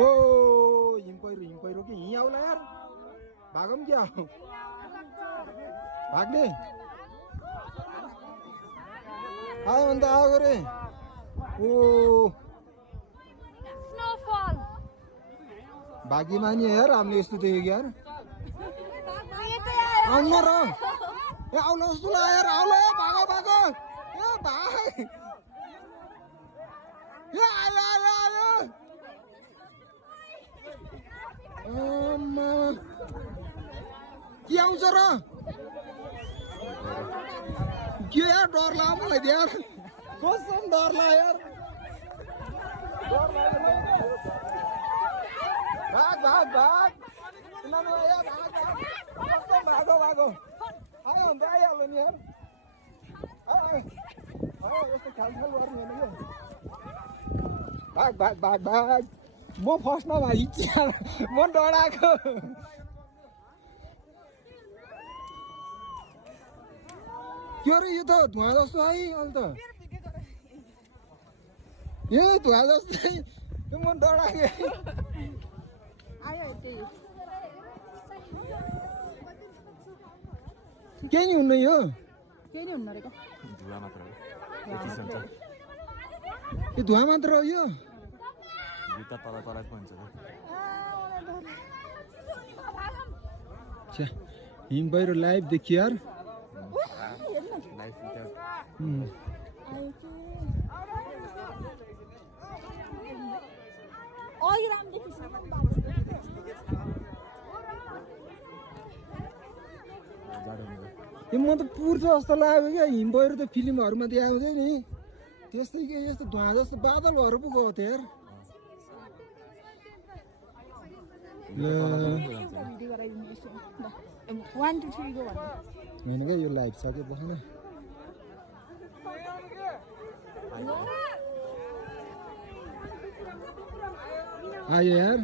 ओ हिम पहिरो कि हिँ आउला यार भागौँ क्या भाग्ने आयो अन्त आएको रे ओ भाग्यमानी यार हामीले यस्तो देखेको यार आउनु र ए आउला जस्तो लाग्यो यार आउला भागो भागो ए भाग ए आयो आयो आयो के आउँछ र के यार डर लाग्यो मलाई यार कसम डर लाग्यो यार भाग भाग भाग भागो भागो आयो अन्त आइहाल्यो नि यार यस्तो खालखाल गर्ने होइन भाग भाग भाग भाग म फर्स्टमा हिँड्छ म डराएको के अरे यो त धुवा जस्तो है अहिले त ए धुवा जस्तै म डराएको केही नि हुन्न यो केही नि हुन्न रहेको धुवा मात्र हो यो धुवा मात्र हो यो जुत्ता तल तलै पन्छ हिम पहिरो लाइभ देखियो यार म त पुर्छ जस्तो लाग्यो क्या हिम पहिरो त फिल्महरूमा देखाउँछ नि त्यस्तै के यस्तो धुवा जस्तो बादलहरू पो गएको थियो यार होइन क्या यो लाइभ सक्यो बस्न आयो यार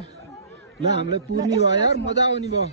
ल हामीलाई पुर्नी भयो यार मजा आउने भयो